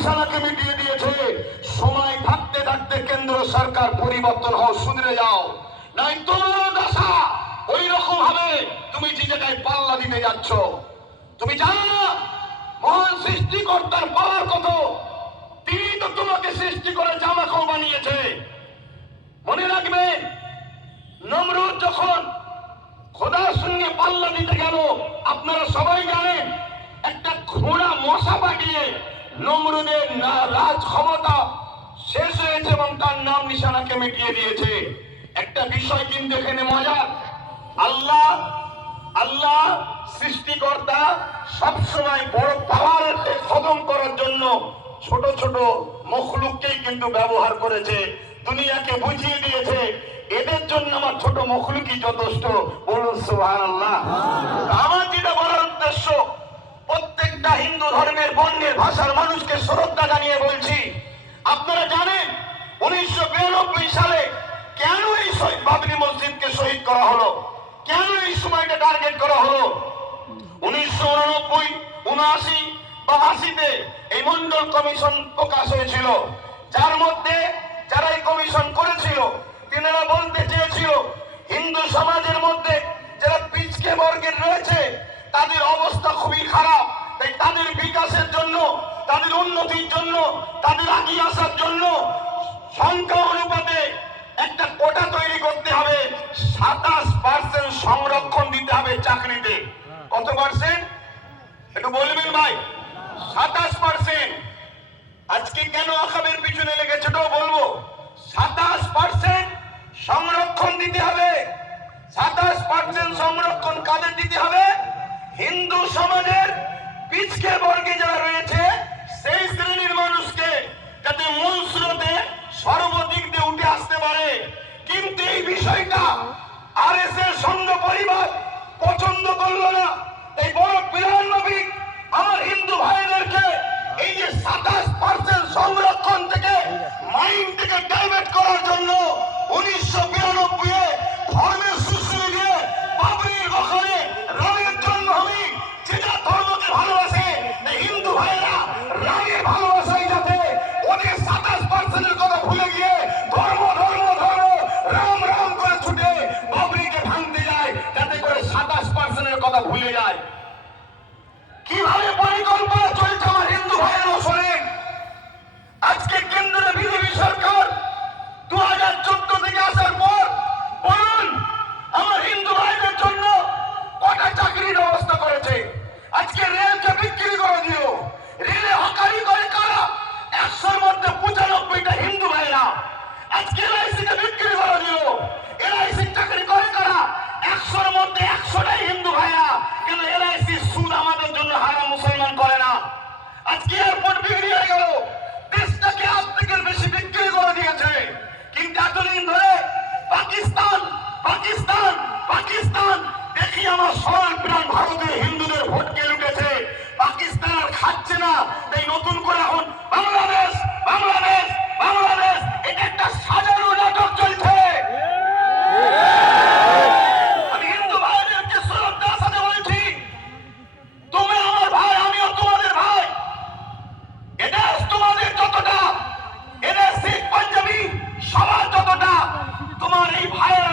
নিশানাকে মিটিয়ে দিয়েছে। সময় থাকতে থাকতে কেন্দ্র সরকার পরিবর্তন হও, সুধরে যাও। নাই তোমার দশা ওই রকম হবে তুমি যে জায়গায় পাল্লা দিতে যাচ্ছ। তুমি জানো, মহান সৃষ্টিকর্তার পাওয়ার কত? তিনি তো তোমাকে সৃষ্টি করে জামা খাও বানিয়েছে। মনে রাখবে, নমরুদ যখন খোদার সঙ্গে পাল্লা দিতে গেল, আপনারা সবাই জানেন, একটা ঘোড়া মশা পাঠিয়ে নমরুদের রাজ ক্ষমতা শেষ হয়েছে এবং তার নাম নিশানাকে মিটিয়ে দিয়েছে। একটা বিষয় কিন্তু এখানে মজার। আল্লাহ আল্লাহ সৃষ্টিকর্তা সবসময় বড় পাওয়ারকে খতম করার জন্য ছোট ছোট মখলুককেই কিন্তু ব্যবহার করেছে, দুনিয়াকে বুঝিয়ে দিয়েছে। এদের জন্য আমার ছোট মখলুকই যথেষ্ট। বলুন, সুবহানাল্লাহ। আমার ধর্মের বর্ণের ভাষার মানুষকে শ্রদ্ধা জানিয়ে বলছি, আপনারা জানেন উনিশশো বিরানব্বই সালে কেন এই শহীদ বাবরি মসজিদকে শহীদ করা হলো? কেন এই সময়টা টার্গেট করা হলো? উনিশশো উননব্বই, উনআশি বা আশিতে এই মন্ডল কমিশন প্রকাশ হয়েছিল। যার মধ্যে যারা এই কমিশন করেছিল তাদের আগিয়ে আসার জন্য সংখ্যা অনুপাতে একটা কোটা তৈরি করতে হবে। সাতাশ পার্সেন্ট সংরক্ষণ দিতে হবে চাকরিতে। কত পার্সেন্ট একটু বলবেন ভাই। সাতাশ পার্সেন্ট আজকে কেন আকামের পিছনে লেগেছে তো বলব। সাতাশ পার্সেন্ট সংরক্ষণ দিতে হবে। সাতাশ পার্সেন্ট সংরক্ষণ কাদের দিতে হবে? হিন্দু সমাজের পিছকে বর্গে যারা রয়েছে এই বিষয়টা আর এস এর সঙ্গ পরিবার পছন্দ করল না। এই বড় বিরানবিক আমার হিন্দু ভাইদেরকে এই যে সাতাশ পার্সেন্ট সংরক্ষণ থেকে মাইন্ড থেকে ডাইভার্ট করার জন্য উনিশশো বিরানব্বই ধর্ম কি আমার সরল প্রাণ ভারতের হিন্দুদের ভোটকে লুটেছে। পাকিস্তান আর খাচ্ছে না। তাই নতুন করে এখন বাংলাদেশ বাংলাদেশ বাংলাদেশ এটা একটা সাজানো নাটক চলছে। সবার যতটা তোমার এই ভাইয়ের